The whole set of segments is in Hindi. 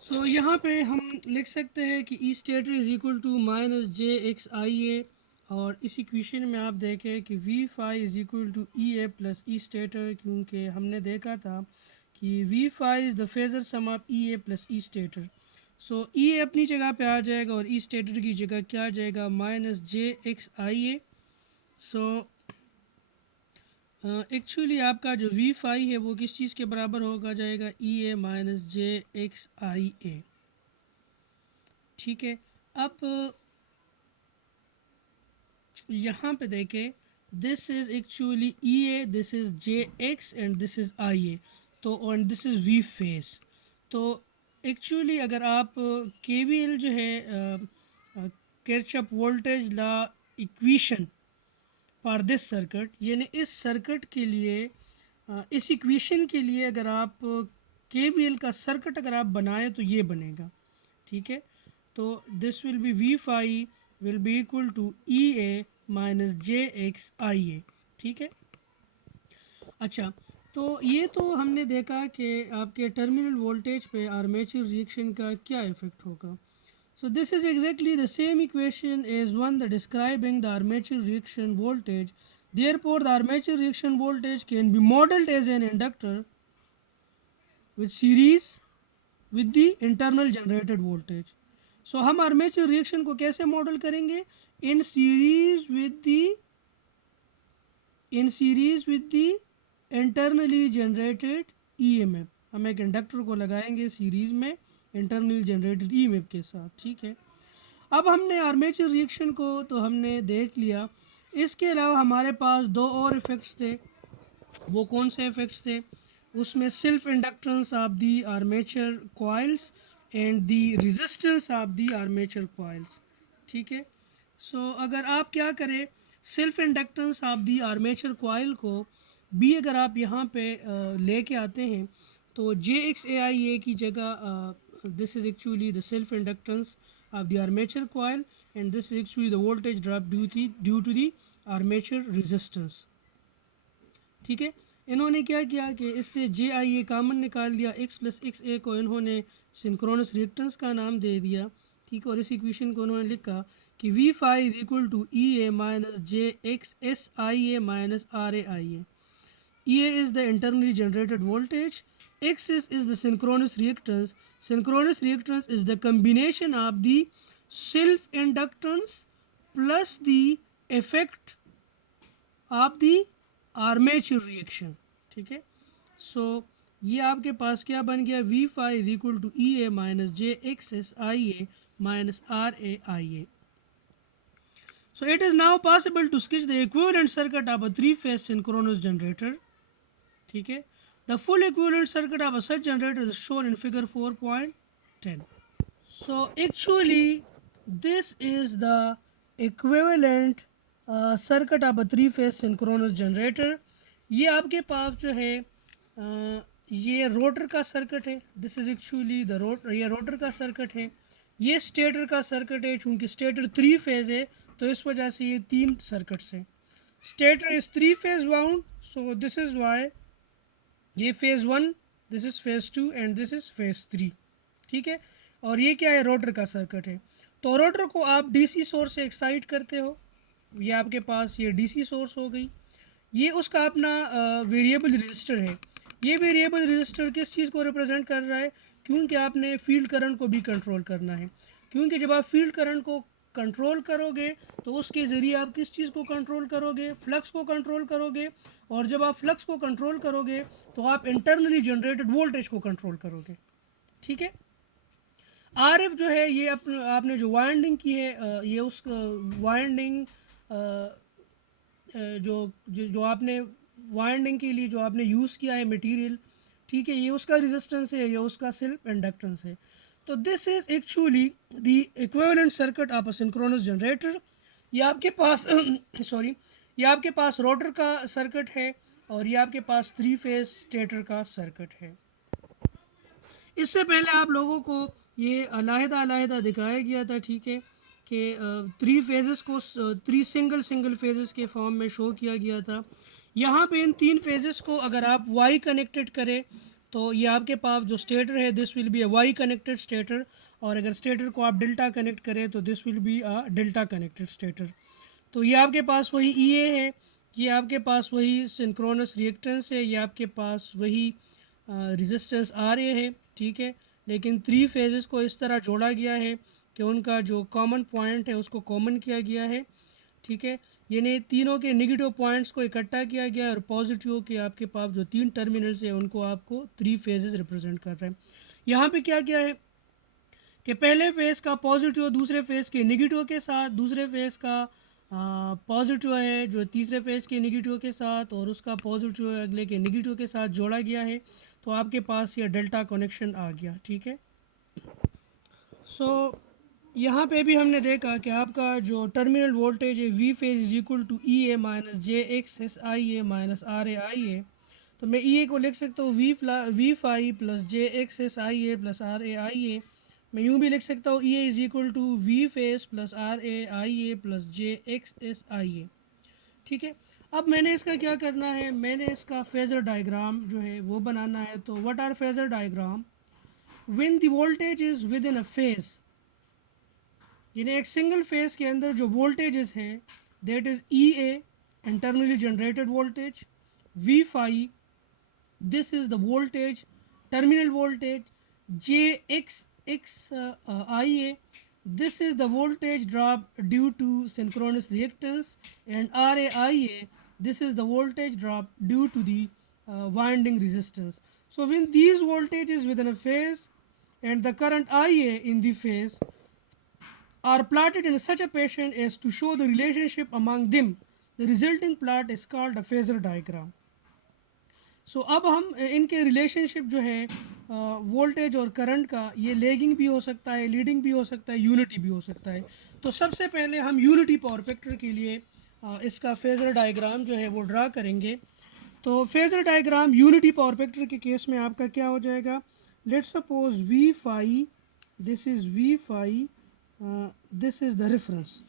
सो यहाँ पे हम लिख सकते हैं कि E stator is equal to minus J X I A, और इस इक्वेशन में आप देखें कि V phi is equal to E A plus E stator, क्योंकि हमने देखा था कि V phi is the phasor sum of E A plus E stator. So E A अपनी जगह पे आ जाएगा और ई स्टेटर की जगह क्या आ जाएगा, minus J X I A. So actually आपका जो वी फाई है वो किस चीज़ के बराबर होगा जाएगा, ई A minus J X I A. ठीक है। अब यहाँ पे देखें, this is actually E A, this is J X and this is I A, तो and this is V phase. तो एक्चुअली अगर आप के वी एल जो है Kirchhoff voltage law equation for this circuit, यानी इस सर्किट के लिए इस इक्वेशन के लिए अगर आप के वी एल का सर्किट अगर आप बनाएं तो ये बनेगा। ठीक है। तो this will be V phi will be equal to E A minus J X I A. ठीक है। अच्छा, तो ये तो हमने देखा कि आपके टर्मिनल वोल्टेज पे आर्मेचर रिएक्शन का क्या इफेक्ट होगा। So this is exactly the same equation as one that describing the armature reaction voltage. Therefore, the armature reaction voltage can be modeled as an inductor with series with the internal generated voltage. So हम armature reaction को कैसे मॉडल करेंगे, in series with the internally generated EMF। हम एक इंडक्टर को लगाएंगे सीरीज में इंटरनल जनरेटेड EMF के साथ। ठीक है। अब हमने आर्मेचर रिएक्शन को तो हमने देख लिया, इसके अलावा हमारे पास दो और इफ़ेक्ट्स थे। वो कौन से इफ़ेक्ट्स थे, उसमें self inductance of the armature coils and the resistance of the armature coils. ठीक है। सो अगर आप क्या करें, self inductance of the armature coil को भी अगर आप यहाँ पे लेके आते हैं तो जे एक्स ए आई ए की जगह this is actually the self inductance of the armature coil, and this is actually the voltage drop due to the armature resistance। ठीक है। इन्होंने क्या किया कि इससे जे आई ए कामन निकाल दिया, एक्स प्लस एक्स ए को इन्होंने सिंक्रोनस रिएक्टेंस का नाम दे दिया। ठीक है। और इस इक्वेशन को उन्होंने लिखा कि V phi is equal to E A minus J X S I A minus R A I A. EA is the internally generated voltage. X is the synchronous reactance. Synchronous reactance is the combination of the self inductance plus the effect of the armature reaction। ठीक है। सो ये आपके पास क्या बन गया, V phi is equal to E A minus J X S I A minus R A I A. So it is now possible to sketch the equivalent circuit of a three-phase synchronous generator। ठीक है। The full equivalent circuit of a such generator is shown in figure 4.10। So actually this is the equivalent circuit of a three phase synchronous generator. ये आपके पास जो है ये रोटर का सर्किट है। दिस इज एक्चुअली द ये रोटर का सर्किट है। ये स्टेटर का सर्किट है, चूंकि स्टेटर थ्री फेज है तो इस वजह से ये तीन सर्किट्स हैं। Stator is three phase wound, so this is why ये phase one, this is phase two and this is phase three. ठीक है। और ये क्या है, रोटर का सर्किट है। तो रोटर को आप डीसी सोर्स से एक्साइट करते हो, ये आपके पास ये डीसी सोर्स हो गई। ये उसका अपना वेरिएबल रजिस्टर है। ये वेरिएबल रजिस्टर किस चीज़ को रिप्रेजेंट कर रहा है, क्योंकि आपने फील्ड करंट को भी कंट्रोल करना है। क्योंकि जब आप फील्ड करंट को कंट्रोल करोगे तो उसके ज़रिए आप किस चीज़ को कंट्रोल करोगे, फ्लक्स को कंट्रोल करोगे। और जब आप फ्लक्स को कंट्रोल करोगे तो आप इंटरनली जनरेटेड वोल्टेज को कंट्रोल करोगे। ठीक है। आर एफ जो है ये आपने जो वाइंडिंग की है, ये उस वाइंडिंग जो आपने वाइंडिंग के लिए जो आपने यूज़ किया है मटेरियल, ठीक है, ये उसका रेजिस्टेंस है, ये उसका सेल्फ इंडक्टेंस है। तो this is actually the equivalent circuit of a synchronous generator. ये आपके पास सॉरी ये आपके पास रोटर का सर्किट है और ये आपके पास थ्री फेज स्टेटर का सर्किट है। इससे पहले आप लोगों को ये अलहदा दिखाया गया था। ठीक है। कि थ्री फेजेस को थ्री सिंगल फेजेस के फॉर्म में शो किया गया था। यहाँ पे इन तीन फेजेस को अगर आप वाई कनेक्टेड करें तो ये आपके पास जो स्टेटर है this will be a Y connected stator, और अगर स्टेटर को आप डेल्टा कनेक्ट करें तो this will be a delta connected stator. तो ये आपके पास वही ई ए है, ये आपके पास वही सिंक्रोनस रिएक्टेंस है, ये आपके पास वही रेजिस्टेंस आर ए है, ठीक है। लेकिन थ्री फेजेस को इस तरह जोड़ा गया है कि उनका जो कॉमन पॉइंट है उसको कॉमन किया गया है, ठीक है। यानी तीनों के नेगेटिव पॉइंट्स को इकट्ठा किया गया और पॉजिटिव के आपके पास जो तीन टर्मिनल्स है उनको आपको थ्री फेजेस रिप्रेजेंट कर रहे हैं। यहाँ पे क्या किया है कि पहले फेज़ का पॉजिटिव दूसरे फेज़ के नेगेटिव के साथ, दूसरे फेज़ का पॉजिटिव है जो तीसरे फेज़ के नेगेटिव के साथ, और उसका पॉजिटिव अगले के नेगेटिव के साथ जोड़ा गया है। तो आपके पास ये डेल्टा कनेक्शन आ गया, ठीक है। सो यहाँ पे भी हमने देखा कि आपका जो टर्मिनल वोल्टेज है V phase is equal to E A minus J X S I A minus R A I A. तो मैं ई ए को लिख सकता हूँ V five plus J X S I A plus R A I A. मैं यूँ भी लिख सकता हूँ E A is equal to V phase plus R A I A plus J X S I A, ठीक है। अब मैंने इसका क्या करना है, मैंने इसका फेज़र डायग्राम जो है वो बनाना है। तो what are phasor diagram? When the voltage is within a phase, यानी एक सिंगल फेज़ के अंदर जो वोल्टेजेस है that is E A internally generated voltage, V phi this is the voltage, terminal voltage, JXXIA, this is the voltage drop due to synchronous reactance, and RAIA, this is the voltage drop due to the winding resistance. So when these voltages within a phase and the current IA in the phase are plotted in such a fashion as to show the relationship among them, the resulting plot is called a phasor diagram. सो अब हम इनके रिलेशनशिप जो है वोल्टेज और करंट का, ये लेगिंग भी हो सकता है, लीडिंग भी हो सकता है, यूनिटी भी हो सकता है। तो सबसे पहले हम यूनिटी पावर फैक्टर के लिए इसका फेज़र डायग्राम जो है वो ड्रा करेंगे। तो phasor diagram unity power factor के केस में आपका क्या हो जाएगा, let's suppose V phi, this is V phi, this is the reference.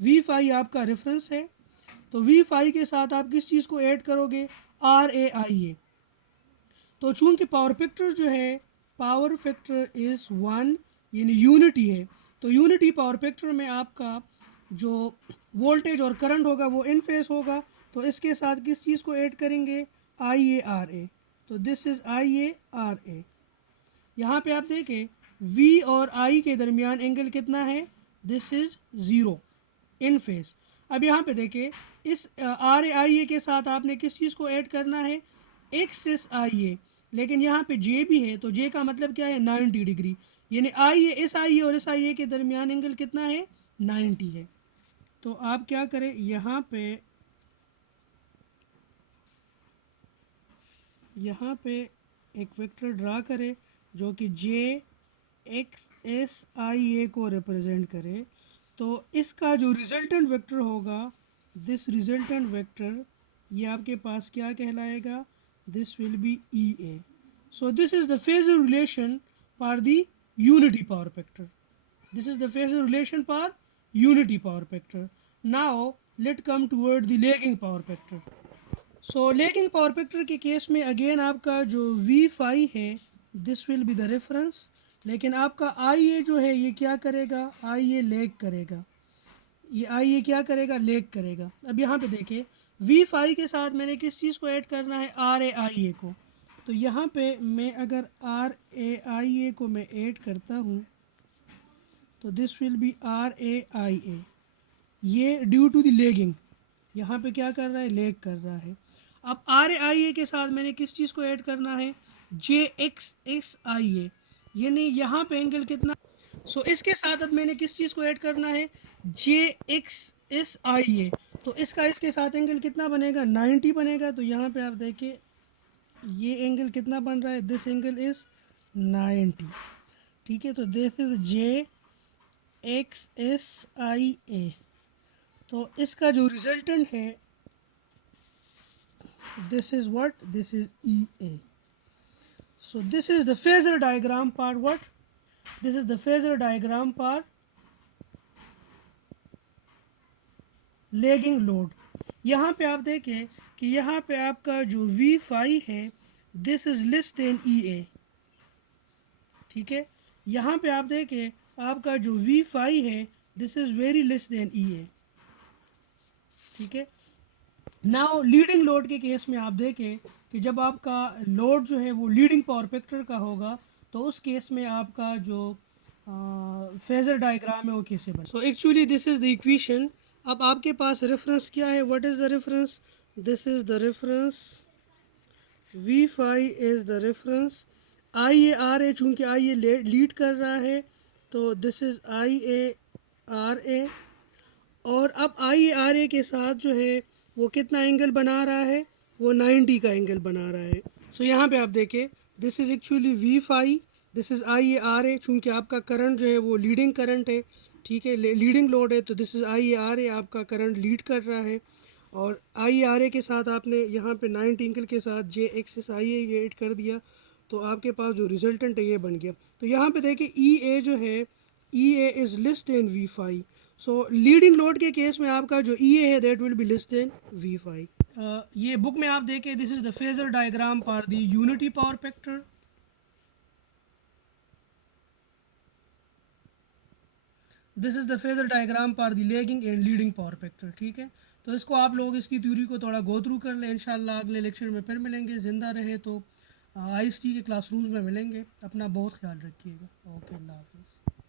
V phi आपका रेफरेंस है, तो वी फाई के साथ आप किस चीज़ को ऐड करोगे, आर ए आई ए। तो चूंकि पावर फैक्टर जो है, पावर फैक्टर इज़ वन, यानी यूनिटी है, तो यूनिटी पावर फैक्टर में आपका जो वोल्टेज और करंट होगा वो इन फेस होगा। तो इसके साथ किस चीज़ को ऐड करेंगे, आई ए आर ए। तो this is I A R A. यहाँ पे आप देखें वी और आई के दरमियान एंगल कितना है, this is zero in face. अब यहाँ पे देखिए इस आर आई ए के साथ आपने किस चीज़ को ऐड करना है, एक्स एस आई ए, लेकिन यहाँ पे जे भी है, तो जे का मतलब क्या है, 90 डिग्री, यानी आई ए, इस आई ए और इस आई ए के दरमियान एंगल कितना है, 90 है। तो आप क्या करें, यहाँ पे एक वेक्टर ड्रा करें जो कि जे एक्स एस आई ए को रिप्रेजेंट करे। तो इसका जो रिजल्टेंट वेक्टर होगा, दिस रिजल्टेंट वेक्टर, ये आपके पास क्या कहलाएगा, this will be E A. So this is the phasor relation for the unity power factor, this is the phasor relation for unity power factor. Now let come toward the lagging power factor. So lagging power factor के केस में अगेन आपका जो वी फाई है this will be the reference, लेकिन आपका आई ए जो है ये क्या करेगा, आई ए लेग करेगा, ये आई ए क्या करेगा, लेग करेगा। अब यहाँ पे देखिए वी फाई के साथ मैंने किस चीज़ को ऐड करना है, आर ए आई ए को। तो यहाँ पे मैं अगर आर ए आई ए को मैं ऐड करता हूँ तो this will B are A I ए, ये ड्यू टू द लेगिंग, यहाँ पे क्या कर रहा है, लेग कर रहा है। अब आर ए आई ए के साथ मैंने किस चीज़ को ऐड करना है, जे एक्स एस आई ए, यानी यहाँ पे एंगल कितना। सो इसके साथ अब मैंने किस चीज़ को ऐड करना है, जे एक्स एस आई ए। तो इसका इसके साथ एंगल कितना बनेगा, 90 बनेगा। तो यहाँ पे आप देखिए ये एंगल कितना बन रहा है, दिस एंगल इज़ 90, ठीक है। तो this is J X S I A. तो इसका जो रिजल्टेंट है this is what, this is E A. So this is the phasor diagram for what? This is the phasor diagram for lagging load। यहाँ पे आप देखें कि यहाँ पे आपका जो V फाई है this is less than E A, ठीक है। यहाँ पे आप देखें आपका जो V5 है this is very less than E A, ठीक है। नाउ लीडिंग लोड के केस में आप देखें कि जब आपका लोड जो है वो लीडिंग पावर फैक्टर का होगा तो उस केस में आपका जो फेजर डायग्राम है वो कैसे बने। So actually this is the equation. अब आपके पास रेफरेंस क्या है, what is the reference, this is the reference, V5 is the reference, I A R A, चूँकि आई ए लीड कर रहा है तो this is I A R A. और अब आई आर ए के साथ जो है वो कितना एंगल बना रहा है, वो 90 का एंगल बना रहा है। सो यहाँ पे आप देखें this is actually V5, this is I R A, चूँकि आपका करंट जो है वो लीडिंग करंट है, ठीक है, लीडिंग लोड है, तो दिस इज़ आई आर ए, आपका करंट लीड कर रहा है। और आई आर ए के साथ आपने यहाँ पे 90 एंगल के साथ जे एक्सिस आई ए ये ऐड कर दिया, तो आपके पास जो रिजल्टेंट है ये बन गया। तो यहाँ पे देखिए ई ए जो है, E A is less than V5। So leading load के केस में आपका जो ई ए है that will be less than V5। ये बुक में आप देखें this is the phasor diagram for the unity power factor. This is the phasor diagram for the lagging and leading power factor, ठीक है। तो इसको आप लोग इसकी थ्योरी को थोड़ा गो थ्रू कर लें, इंशाल्लाह अगले लेक्चर में फिर मिलेंगे, ज़िंदा रहे तो IST के क्लासरूम्स में मिलेंगे। अपना बहुत ख्याल रखिएगा। ओके, अल्लाह हाफिज़।